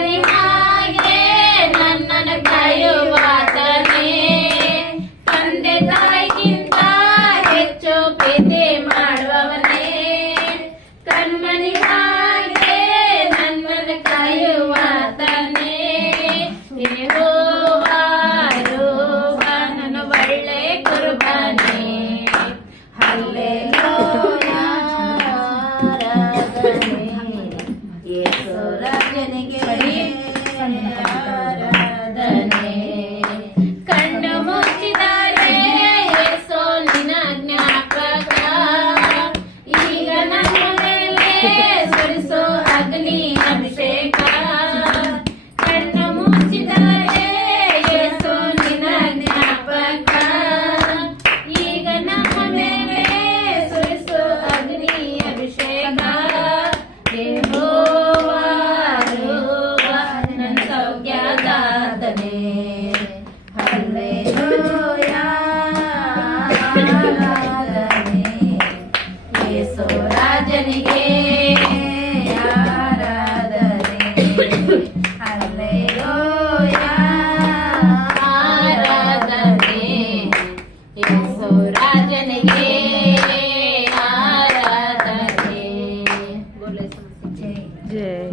ಕಣ್ಮನಿ ಹಾಗೆ ನನ್ನನ್ನು ಕಾಯುವಾತನೇ, ತಂದೆ ತಾಯಿಗಿಂತ ಹೆಚ್ಚು ಪ್ರೀತಿ ಮಾಡುವವನೇ. ಕಣ್ಮನಿ ಹಾಗೆ ನನ್ನನ್ನು ಕಾಯುವಾತನೇ, ಯೆಹೋವಾ ಯೆಹೋವಾ ನನ್ನ ಒಳ್ಳೆ ಕುರ್ಬಾನೆ. ಹಲ್ಲೆಲೂಯಾ ಆರಾಧನೆ ಯೇಸು ರಾಜನಿಗೆ ಆರಾಧನೆ. ಕಣ್ಣು ಮುಚ್ಚಿದರೆ ಯೇಸು ನಿನ್ನ ಜ್ಞಾಪಕ, ಈಗ ನನ್ನ ಮೇಲೆ ಸುರಿಸೋ ಅಗ್ನಿ ಅಭಿಷೇಕ. ಕಣ್ಣು ಮುಚ್ಚಿದರೆ ಯೇಸು ನಿನ್ನ ಜ್ಞಾಪಕ, ಈಗ ನಮ್ಮ ಮೇಲೆ ಸುರಿಸೋ ಅಗ್ನಿ ಅಭಿಷೇಕ. ಯೆಹೋವಾ ಯೆಹೋವಾ ನನ್ನ ಸೌಖ್ಯದಾತನೇ. ಹಲ್ಲೆಲೂಯಾ ಆರಾಧನೆ ಯೇಸು ರಾಜನಿಗೆ ಆರಾಧನೆ. ಹಲ್ಲೆಲೂಯಾ ಆರಾಧನೆ ಯೇಸು ರಾಜನಿಗೆ ಆರಾಧನೆ. ಜೈ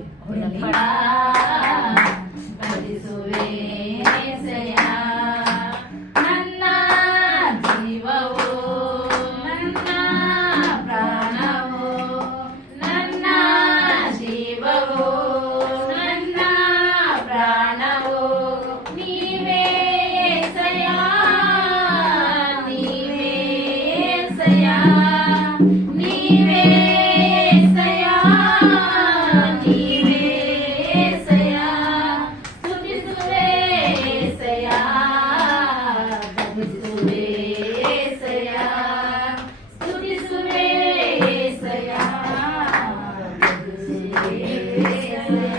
ಭಜಿಸುವೆ యేసయ్య, ನನ್ನ ಜೀವವು ನನ್ನ ಪ್ರಾಣವು, ನನ್ನ ಜೀವವು ನನ್ನ ಪ್ರಾಣವು ನೀವೇ యేసయ్య, ನೀವೇ యేసయ్య, ನೀವೇ యేసయ్య, ನೀವೇ యేసయ్య. స్తుతిಸುವೆ యేసయ్య, స్తుతిಸುವೆ యేసయ్య, స్తుతిಸುವೆ యేసయ్య, స్తుತಿಸುವೆ యేసయ్ಯ.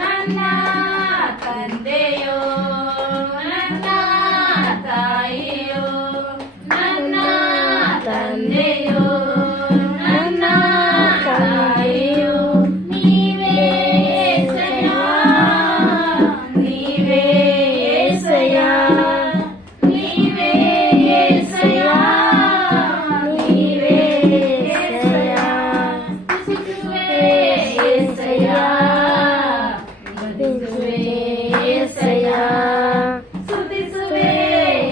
ನನ್ನ ತಂದೆಯೋ ನನ್ನ ತಾಯಿಯೋ, ನನ್ನ ತಂದೆಯೋ ನನ್ನ ತಾಯಿಯೋ ನೀವೇ యేసయ్య, ನೀವೇ యేసయ్య, ನೀವೇ యేసయ్య, ನೀವೇ యేసయ్య. స్తుతిಸುವೆ యేసయ్య, స్తుతిಸುವೆ యేసయ్య, స్తుతిಸುವೆ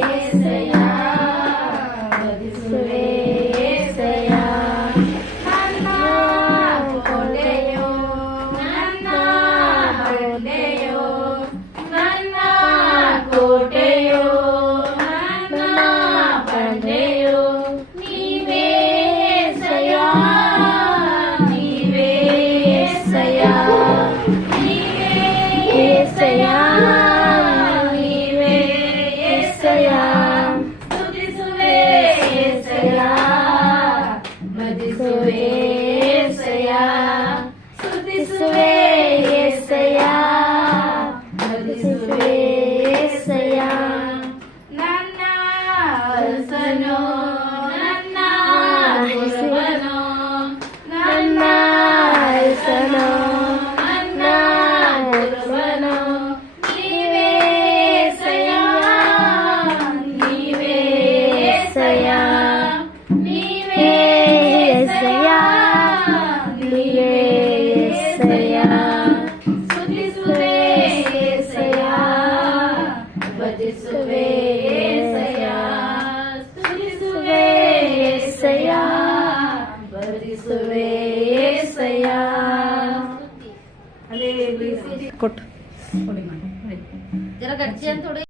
యేసయ్య, స్తుతిಸುವೆ యేసయ్ಯ. ನನ್ನ ಕೋಟೆಯೋ ನನ್ನ ಬಂಡೆಯೋ, ನನ್ನ ಕೋಟೆಯೋ ನನ್ನ ಬಂಡೆಯೋ ನೀವೇ యేసయ్య, ನೀವೇ యేసయ్య, ನೀವೇ యేసయ్య, ನೀವೇ యేసయ్య. స్తుతిಸುವೆ యేసయ్య, ಭಜಿಸುವೆ యేసయ్య, స్తుతిಸುವೆ యేసయ్య, ಭಜಿಸುವೆ యేసయ్య. ನನ್ನ ಅರಸನು ನನ್ನ ಗುರುವನು, ನನ್ನ ಅರಸನು ನನ್ನ ಗುರುವನು ನೀವೇ యేసయ్య, ನೀವೇ యేసయ్ಯ, ನೀವೇ యేసయ్య, ನೀವೇ యేసయ్య. స్తుతిಸುವೆ యేసయ్య, ಭಜಿಸುವೆ యేసయ్య, స్తుతిಸುವೆ యేసయ్య, ಭಜಿಸುವೆ యేసయ్ಯ. ಕೊಟ್ಟು जरा गच्ची थोड़ी